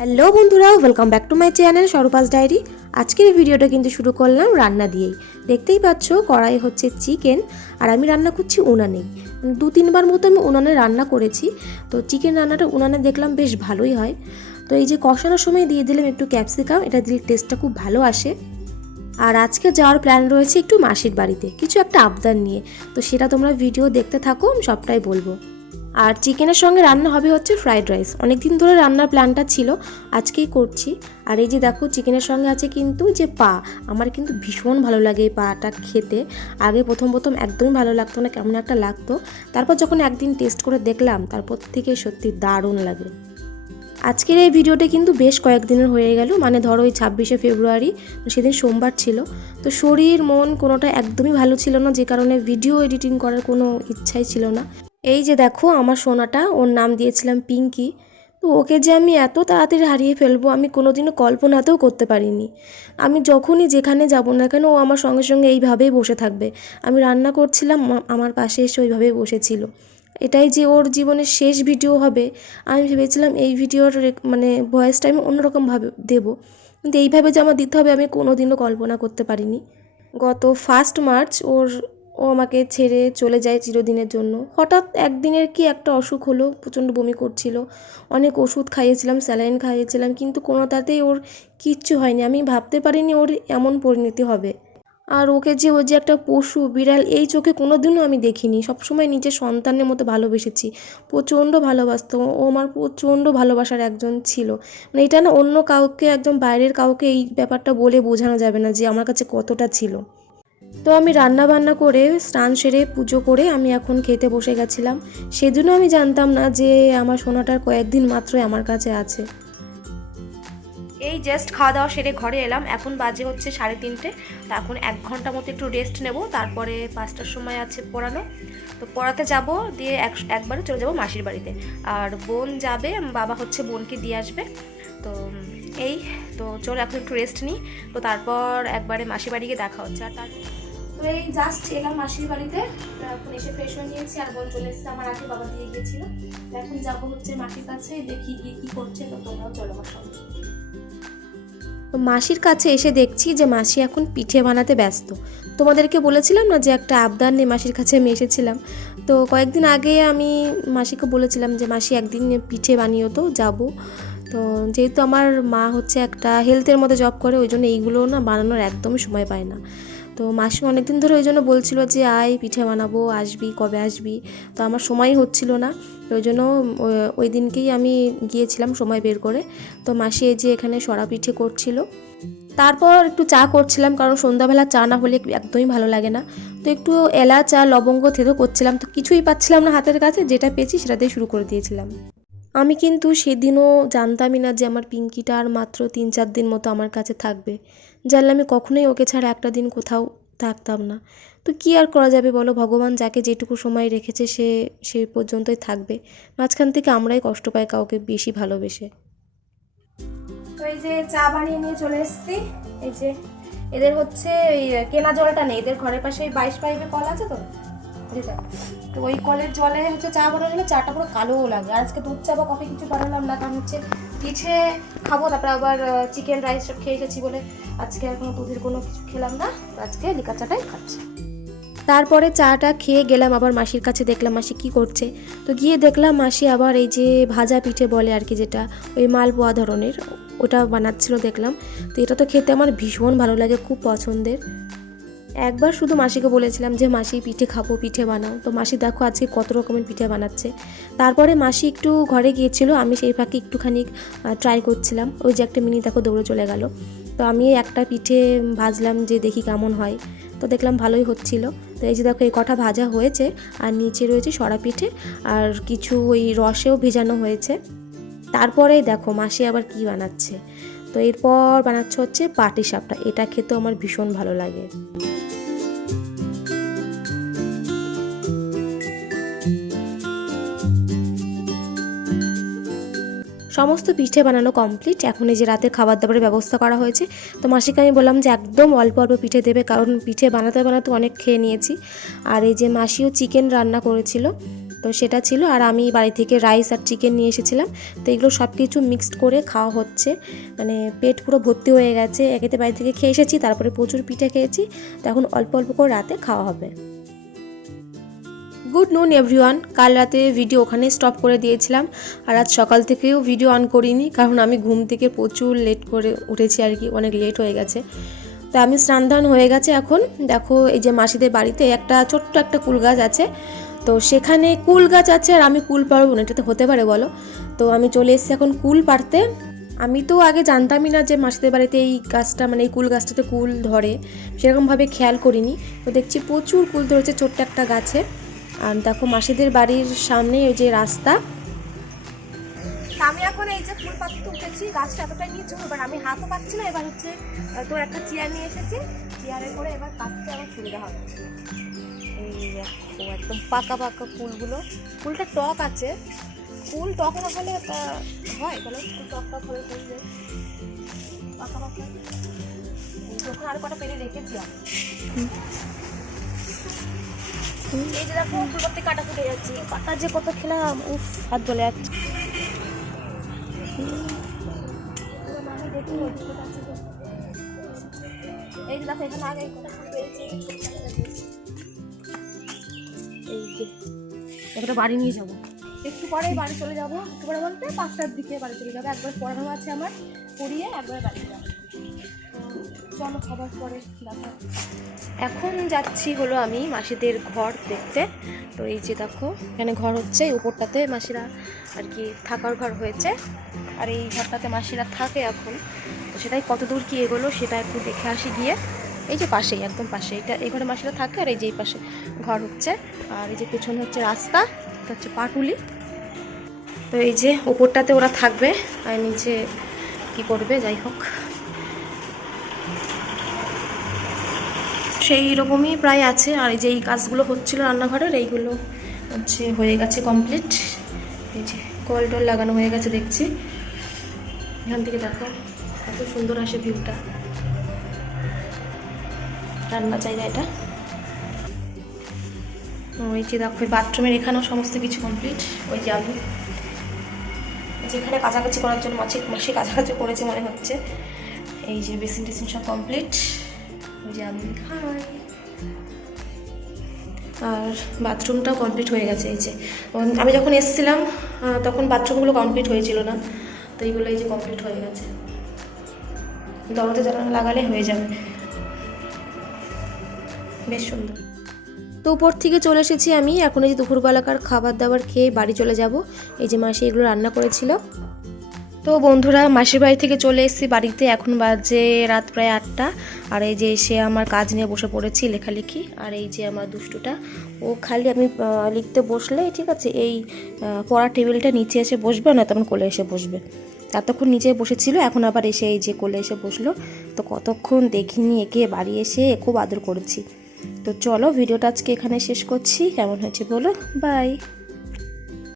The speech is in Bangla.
হ্যালো বন্ধুরা, welcome back to my channel Swarupa's diary. আজকের ভিডিওটা কিন্তু শুরু করলাম রান্না দিয়েই। দেখতেই পাচ্ছ কড়াই হচ্ছে চিকেন, আর আমি রান্না করছি উনানে। 2-3 বার মতো আমি উনানে রান্না করেছি। তো চিকেন রান্নাটা উনানে দেখলাম বেশ ভালোই হয়। তো এই যে কষানোর সময় দিয়ে দিলাম একটু ক্যাপসিকাম, এটা দিলে টেস্টটা খুব ভালো আসে। আর আজকে যাওয়ার প্ল্যান রয়েছে একটু মাসির বাড়িতে, কিছু একটা আবদার নিয়ে। তো সেটা তোমরা ভিডিও দেখতে থাকো, আমি সবটাই বলবো। আর চিকেনের সঙ্গে রান্না হবে হচ্ছে ফ্রাইড রাইস। অনেক দিন ধরে রান্নার প্ল্যানটা ছিল, আজকেই করছি। আর এই যে দেখো চিকেনের সঙ্গে আছে কিন্তু যে পা, আমার কিন্তু ভীষণ ভালো লাগে এই পাটা খেতে। আগে প্রথম একদমই ভালো লাগতো না, কেমন একটা লাগতো। তারপর যখন একদিন টেস্ট করে দেখলাম, তারপর থেকে সত্যি দারুণ লাগে। আজকের এই ভিডিওটা কিন্তু বেশ কয়েকদিনের হয়ে গেল, মানে ধরো ওই 26শে ফেব্রুয়ারি, সেদিন সোমবার ছিল। তো শরীর মন কোনোটা একদমই ভালো ছিল না, যে কারণে ভিডিও এডিটিং করার কোনো ইচ্ছাই ছিল না। এই যে দেখো আমার সোনাটা, ওর নাম দিয়েছিলাম পিঙ্কি। তো ওকে যে আমি এত তাড়াতাড়ি হারিয়ে ফেলবো আমি কোনোদিনও কল্পনাতেও করতে পারিনি। আমি যখনই যেখানে যাব না কেন, ও আমার সঙ্গে সঙ্গে এইভাবেই বসে থাকবে। আমি রান্না করছিলাম, আমার পাশে এসে ওইভাবেই বসেছিল। এটাই যে ওর জীবনের শেষ ভিডিও হবে, আমি ভেবেছিলাম এই ভিডিওর মানে ভয়েসটা আমি অন্যরকমভাবে দেবো, কিন্তু এইভাবে যে আমার দিতে হবে আমি কোনোদিনও কল্পনা করতে পারিনি। গত 1 মার্চ ও আমাকে ছেড়ে চলে যায় চিরদিনের জন্য। হঠাৎ একদিনের কি একটা অসুখ হলো, প্রচণ্ড বমি করছিল। অনেক ওষুধ খাইয়েছিলাম, স্যালাইন খাইয়েছিলাম, কিন্তু কোনোটাতেই ওর কিচ্ছু হয়নি। আমি ভাবতে পারিনি ওর এমন পরিণতি হবে। আর ওকে যে ও যে একটা পশু বিড়াল, এই চোখে কোনোদিনও আমি দেখিনি। সবসময় নিজের সন্তানের মতো ভালোবেসেছি, প্রচণ্ড ভালোবাসতো ও। আমার প্রচণ্ড ভালোবাসার একজন ছিল। মানে এটা না অন্য কাউকে, একদম বাইরের কাউকে এই ব্যাপারটা বলে বোঝানো যাবে না যে আমার কাছে কতটা ছিল। তো আমি রান্না বান্না করে স্নান সেরে পুজো করে আমি এখন খেতে বসে গেছিলাম। সেদিনও আমি জানতাম না যে আমার সোনাটার কয়েকদিন মাত্রই আমার কাছে আছে। এই জাস্ট খাওয়া দাওয়া সেরে ঘরে এলাম, এখন বাজে হচ্ছে 3:30। তো এখন 1 ঘন্টা মতো একটু রেস্ট নেব, তারপরে 5টার সময় আছে পড়ানো। তো পড়াতে যাব, দিয়ে একবারে চলে যাব মাসির বাড়িতে। আর বোন যাবে, বাবা হচ্ছে বোনকে দিয়ে আসবে। তো এই তো চলো এখন একটু রেস্ট নিই, তো তারপর একবারে মাসির বাড়ি গিয়ে দেখা হচ্ছে। আর তো এই জাস্ট এলাম মাসির বাড়িতে, এখন এসে ফ্রেশ হয়ে নিয়েছি। আর বোন চলে এসেছে আমার আগে, বাবা দিয়ে গিয়েছিল। তো এখন যাবো হচ্ছে মাসির কাছে, দেখি গিয়ে কী করছে। তো তোমরাও চলো আমার সঙ্গে। তো মাসির কাছে এসে দেখছি যে মাসি এখন পিঠে বানাতে ব্যস্ত। তোমাদেরকে বলেছিলাম না যে একটা আবদার নিয়ে মাসির কাছে আমি এসেছিলাম। তো কয়েকদিন আগে আমি মাসিকে বলেছিলাম যে মাসি একদিন পিঠে বানিও, তো যাব। তো যেহেতু আমার মা হচ্ছে একটা হেলথের মধ্যে জব করে, ওই জন্য এইগুলো না বানানোর একদমই সময় পায় না। তো মাসি অনেকদিন ধরে ওই জন্য বলছিল যে আয় পিঠে বানাবো, আসবি, কবে আসবি। তো আমার সময়ই হচ্ছিল না, তো ওই জন্য ওই দিনকেই আমি গিয়েছিলাম সময় বের করে। তো মাসি এই যে এখানে সরা পিঠে করছিল, তারপর একটু চা করছিলাম, কারণ সন্ধ্যাবেলা চা না হলে একদমই ভালো লাগে না। তো একটু এলাচ আর লবঙ্গ থেতো করছিলাম, তো কিছুই পাচ্ছিলাম না হাতের কাছে, যেটা পেয়েছি সেটাতেই শুরু করে দিয়েছিলাম। আমি কিন্তু সেদিনও জানতামই না যে আমার পিঙ্কিটা আর মাত্র 3-4 দিন মতো আমার কাছে থাকবে। জানলে আমি কখনোই ওকে ছাড়া একটা দিন কোথাও থাকতাম না। তো কী আর করা যাবে বলো, ভগবান যাকে যেটুকু সময় রেখেছে সে সেই পর্যন্তই থাকবে। মাঝখান থেকে আমরাই কষ্ট পাই কাউকে বেশি ভালোবেসে। তো এই যে চা বানিয়ে নিয়ে চলে এসেছি। এই যে এদের হচ্ছে এই কেনা জলটা নেই, এদের ঘরের পাশে 22 পাইপের কল আছে, তো তো ওই কলের জলে হচ্ছে চা বানানো হলে চাটা পুরো কালোও লাগে। আর আজকে দুধ চা বা কফি কিছু বানালাম না, কারণ হচ্ছে পিঠে খাবো, তারপরে আবার চিকেন রাইস সব খেয়ে এসেছি বলে আজকে এখন দুধের কোনো কিছু খেলাম না। আজকে লিকার চাটাই খাচ্ছি। তারপরে চাটা খেয়ে গেলাম আবার মাসির কাছে, দেখলাম মাসি কি করছে। তো গিয়ে দেখলাম মাসি আবার এই যে ভাজা পিঠে বলে আর কি, যেটা ওই মালপোয়া ধরনের, ওটা বানাচ্ছিল দেখলাম। তো এটা তো খেতে আমার ভীষণ ভালো লাগে, খুব পছন্দের। একবার শুধু মাসিকে বলেছিলাম যে মাসি পিঠে খাবো, পিঠে বানাও। তো মাসি দেখো আজকে কত রকমের পিঠে বানাচ্ছে। তারপরে মাসি একটু ঘরে গিয়েছিল, আমি সেই ফাঁকে একটুখানি ট্রাই করছিলাম। ওই যে একটা মিনি দেখো দৌড়ে চলে গেল। তো আমি একটা পিঠে ভাজলাম যে দেখি কেমন হয়, তো দেখলাম ভালোই হচ্ছিল। তো এই যে দেখো এই কটা ভাজা হয়েছে, আর নিচে রয়েছে সরা পিঠে, আর কিছু ওই রসেও ভেজানো হয়েছে। তারপরেই দেখো মাসি আবার কি বানাচ্ছে। তো এরপর বানাচ্ছে হচ্ছে পাটিসাপটা, এটা খেতেও আমার ভীষণ ভালো লাগে। সমস্ত পিঠে বানানো কমপ্লিট, এখন এই যে রাতের খাবার দাবারের ব্যবস্থা করা হয়েছে। তো মাসিকে আমি বললাম যে একদম অল্প অল্প পিঠে দেবে, কারণ পিঠে বানাতে বানাতে অনেক খেয়ে নিয়েছি। আর এই যে মাসিও চিকেন রান্না করেছিল, তো তো সেটা ছিল। আর আমি বাড়ি থেকে রাইস আর চিকেন নিয়ে এসেছিলাম। তো এগুলো সব কিছু মিক্সড করে খাওয়া হচ্ছে, মানে পেট পুরো ভর্তি হয়ে গেছে। একেতে বাড়ি থেকে খেয়ে এসেছি, তারপরে প্রচুর পিঠে খেয়েছি। তো এখন অল্প অল্প করে রাতে খাওয়া হবে। গুড নুন এভরিওয়ান। কাল রাতে ভিডিও ওখানে স্টপ করে দিয়েছিলাম, আর আজ সকাল থেকেও ভিডিও অন করিনি, কারণ আমি ঘুম থেকে প্রচুর লেট করে উঠেছি আর কি, অনেক লেট হয়ে গেছে। তো আমি স্নান ধান হয়ে গেছে। এখন দেখো এই যে মাসিদের বাড়িতে একটা ছোট্ট একটা কুল গাছ আছে, তো সেখানে কুল গাছ আছে আর আমি কুল পারবো না, এটা তো হতে পারে বলো? তো আমি চলে এসেছি এখন কুল পারতে। আমি তো আগে জানতামই না যে মাসিদের বাড়িতে এই গাছটা, মানে এই কুল গাছটাতে কুল ধরে, সেরকমভাবে খেয়াল করিনি। তো দেখছি প্রচুর কুল ধরেছে ছোট্ট একটা গাছে। আর দেখো মাসিদের বাড়ির সামনে ওই যে রাস্তা। আমি এখন এই যে ফুল পাতা উঠেছি, গাছটা এতটাই নিচু, এবার আমি হাতও পাচ্ছি না। এবার হচ্ছে তোর একটা চেয়ার নিয়ে এসেছি, চেয়ারে করে এবার কাটতে আমার সুবিধা হবে। এই দেখো একদম পাকা পাকা ফুলগুলো। ফুলটা টক আছে, ফুল টক না হলে হয় বলো? টক টক হলে ফুল পাকা পাকা। ওখানে আরো কটা পেরে রেখেছি আমি। এই যে দেখো ফুল করতে কাটা কুটে যাচ্ছি, পাতা যে কত খেলাম, উফ হাত বলে যাচ্ছে। এই যে দেখো এখানে আগে কটা ফুল পেয়েছি, এই যে একটা বাড়ি নিয়ে যাবো, একটু পরে বাড়ি চলে যাবো। একটু পরে বলতে 5টার দিকে বাড়ি চলে যাবো। একবার পড়ানো আছে আমার, পড়িয়ে একবার বাড়ি যাবো। চলো খাবার পরে দেখা। এখন যাচ্ছি হলো আমি মাসিদের ঘর দেখতে। তো এই যে দেখো এখানে ঘর হচ্ছে, উপরটাতে মাসিরা আর কি থাকার ঘর হয়েছে, আর এই ঘরটাতে মাসিরা থাকে এখন। তো সেটাই কত দূর কি এগোলো সেটা একটু দেখে আসি গিয়ে। এই যে পাশেই, একদম পাশে, এটা এই ঘরে মাসিরা থাকে, আর এই যে এই পাশে ঘর হচ্ছে। আর এই যে পেছনে হচ্ছে রাস্তা, এটা হচ্ছে পাটুলি। তো এই যে উপরটাতে ওরা থাকবে, আর নিচে কি করবে যাই হোক। সেই রকমই প্রায় আছে। আর এই যে এই কাজগুলো হচ্ছিলো রান্নাঘরের, এইগুলো হচ্ছে হয়ে গেছে কমপ্লিট। এই যে কল টল লাগানো হয়ে গেছে দেখছি। এখান থেকে দেখো কত সুন্দর আসে ভিউটা, রান্না জায়গা এটা। ওই যে দেখো বাথরুমের এখানেও সমস্ত কিছু কমপ্লিট। ওই যে আমি যেখানে কাছাকাছি করার জন্য মাসি কাছাকাছি করেছে মনে হচ্ছে। এই যে বেসিন টেসিন সব কমপ্লিট। ওই যে আমি খাই, আর বাথরুমটাও কমপ্লিট হয়ে গেছে। এই যে আমি যখন এসেছিলাম তখন বাথরুমগুলো কমপ্লিট হয়েছিল না, তো এইগুলো এই যে কমপ্লিট হয়ে গেছে। দরজা জানালা লাগালে হয়ে যাবে, বেশ সুন্দর। তো উপর থেকে চলে এসেছি আমি। এখন এই যে দুপুরবেলাকার খাবার দাবার খেয়ে বাড়ি চলে যাব। এই যে মাসি এগুলো রান্না করেছিল। তো বন্ধুরা মাসির বাড়ি থেকে চলে এসেছি বাড়িতে, এখন বাজে রাত প্রায় 8টা। আর এই যে এসে আমার কাজ নিয়ে বসে পড়েছি, লেখালেখি। আর এই যে আমার দুষ্টুটা, ও খালি আমি লিখতে বসলে ঠিক আছে এই পড়ার টেবিলটা নিচে এসে বসবে, না তেমন কোলে এসে বসবে। এতক্ষণ নিচে বসেছিল, এখন আবার এসে এই যে কোলে এসে বসলো। তো কতক্ষণ দেখিনি একে, বাড়ি এসে খুব আদর করেছি। তো চলো ভিডিওটা আজকে এখানে শেষ করছি। কেমন হয়েছে বলো, বাই।